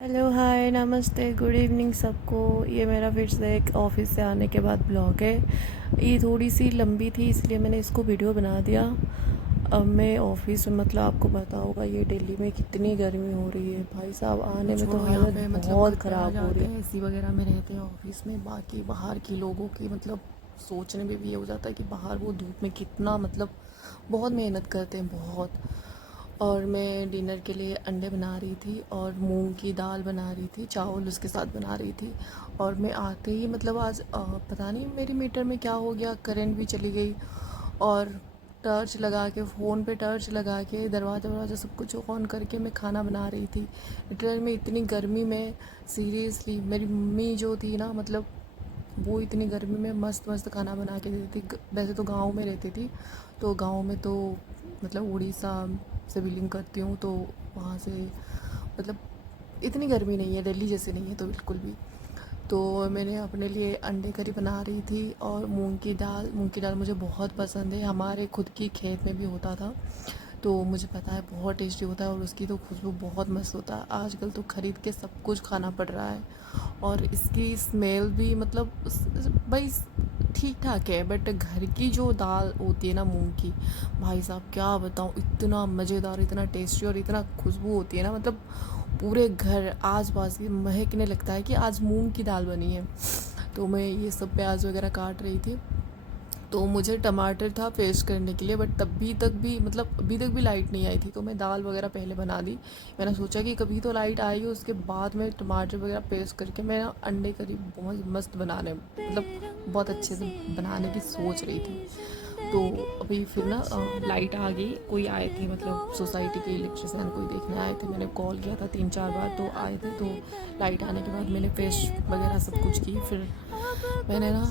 Hello hi नमस्ते good evening सबको। ये मेरा फिर से एक ऑफ़िस से आने के बाद ब्लॉग है। ये थोड़ी सी लंबी थी इसलिए मैंने इसको वीडियो बना दिया। अब मैं ऑफिस में मतलब आपको पता होगा ये दिल्ली में कितनी गर्मी हो रही है भाई साहब, आने में तो छोड़ो, यहाँ हालत पे मतलब बहुत घर पे आ ख़राब हो रही जाते है। हैं, एसी वगैरह में रहते हैं ऑफिस में। बाकी बाहर के लोगों की मतलब सोचने में भी ये हो जाता है कि बाहर वो धूप में कितना मतलब बहुत मेहनत करते हैं बहुत। और मैं डिनर के लिए अंडे बना रही थी और मूंग की दाल बना रही थी, चावल उसके साथ बना रही थी। और मैं आते ही मतलब आज पता नहीं मेरी मीटर में क्या हो गया, करंट भी चली गई। और टर्च लगा के, फ़ोन पे टर्च लगा के दरवाज़ा वरवाज़ा सब कुछ ऑन करके मैं खाना बना रही थी। लिटरल में इतनी गर्मी में सीरियसली मेरी मम्मी जो थी ना, मतलब वो इतनी गर्मी में मस्त मस्त खाना बना के देती थी। वैसे तो गांव में रहती थी, तो गांव में तो मतलब उड़ीसा से बिलोंग करती हूँ, तो वहाँ से मतलब इतनी गर्मी नहीं है, दिल्ली जैसे नहीं है तो बिल्कुल भी। तो मैंने अपने लिए अंडे करी बना रही थी और मूंग की दाल मुझे बहुत पसंद है, हमारे खुद की खेत में भी होता था, तो मुझे पता है बहुत टेस्टी होता है और उसकी तो खुशबू बहुत मस्त होता है। आजकल तो ख़रीद के सब कुछ खाना पड़ रहा है और इसकी स्मेल भी मतलब भाई ठीक ठाक है, बट घर की जो दाल होती है ना मूंग की, भाई साहब क्या बताऊँ, इतना मज़ेदार, इतना टेस्टी और इतना खुशबू होती है ना, मतलब पूरे घर आस पास की महकने लगता है कि आज मूंग की दाल बनी है। तो मैं ये सब प्याज वगैरह काट रही थी, तो मुझे टमाटर था पेस्ट करने के लिए, बट तभी तक भी मतलब अभी तक भी लाइट नहीं आई थी, तो मैं दाल वगैरह पहले बना दी। मैंने सोचा कि कभी तो लाइट आएगी, उसके बाद मैं टमाटर वगैरह पेस्ट करके मैं अंडे करी बहुत मस्त बनाने मतलब बहुत अच्छे से बनाने की सोच रही थी। तो अभी फिर ना लाइट आ गई, कोई आए थे मतलब सोसाइटी के इलेक्ट्रिशियन कोई देखने आए थे, मैंने कॉल किया था 3-4 बार तो आए थे। तो लाइट आने के बाद मैंने पेस्ट वगैरह सब कुछ की, फिर मैंने ना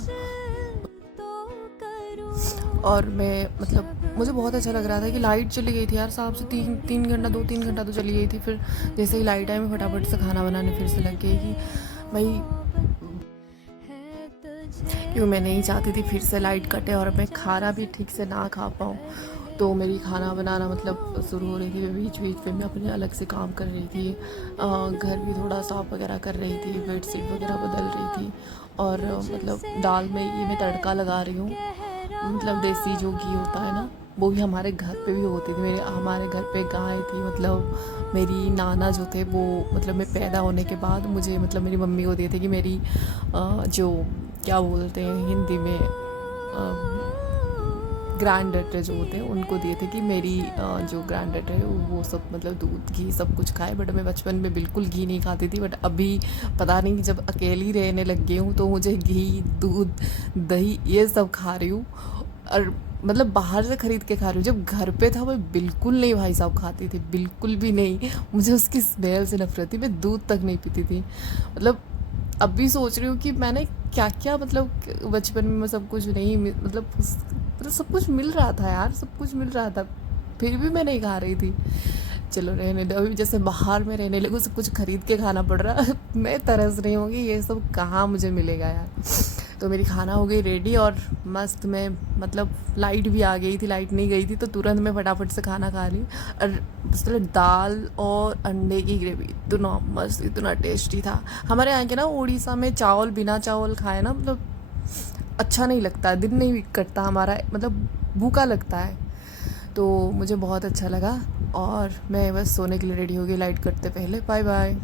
और मैं मतलब मुझे बहुत अच्छा लग रहा था कि लाइट चली गई थी यार, साहब से 3 घंटा 2-3 घंटा तो चली गई थी। फिर जैसे ही लाइट आई मैं फटाफट से खाना बनाने फिर से लग गई कि भाई क्यों मैं नहीं चाहती थी फिर से लाइट कटे और मैं खाना भी ठीक से ना खा पाऊँ। तो मेरी खाना बनाना मतलब शुरू हो रही थी, बीच बीच में मैं अपने अलग से काम कर रही थी, घर भी थोड़ा साफ़ वगैरह कर रही थी, बेडशीट वगैरह बदल रही थी। और मतलब दाल में ये मैं तड़का लगा रही हूँ, मतलब देसी जो घी होता है ना, वो भी हमारे घर पे भी होती थी। हमारे घर पे गाय थी, मतलब मेरी नाना जो थे वो मतलब मैं पैदा होने के बाद मुझे मतलब मेरी मम्मी को दिए थे कि मेरी जो क्या बोलते हैं हिंदी में ग्रैंड डॉटर जो होते हैं उनको दिए थे कि मेरी जो ग्रैंड डॉटर है वो सब मतलब दूध घी सब कुछ खाए। बट मैं बचपन में बिल्कुल घी नहीं खाती थी, बट अभी पता नहीं जब अकेली रहने लग गई हूँ तो मुझे घी दूध दही ये सब खा रही हूँ। और मतलब बाहर से ख़रीद के खा रही हूँ, जब घर पे था मैं बिल्कुल नहीं भाई साहब खाती थी, बिल्कुल भी नहीं। मुझे उसकी स्मेल से नफरत थी, मैं दूध तक नहीं पीती थी। मतलब अब भी सोच रही हूँ कि मैंने क्या क्या मतलब बचपन में सब कुछ नहीं मतलब सब कुछ मिल रहा था यार, सब कुछ मिल रहा था, फिर भी मैं नहीं खा रही थी। चलो रहने दो, अभी जैसे बाहर में रहने लगूँ सब कुछ खरीद के खाना पड़ रहा मैं तरस रही होंगी, ये सब कहाँ मुझे मिलेगा यार। तो मेरी खाना हो गई रेडी और मस्त में मतलब लाइट भी आ गई थी, लाइट नहीं गई थी तो तुरंत मैं फटाफट से खाना खा ली। और मतलब दाल और अंडे की ग्रेवी इतना मस्त, इतना टेस्टी था। हमारे यहाँ के ना उड़ीसा में चावल बिना चावल खाए ना मतलब अच्छा नहीं लगता, दिन नहीं कटता हमारा, मतलब भूखा लगता है। तो मुझे बहुत अच्छा लगा और मैं बस सोने के लिए रेडी हो गई लाइट कटते पहले। Bye bye.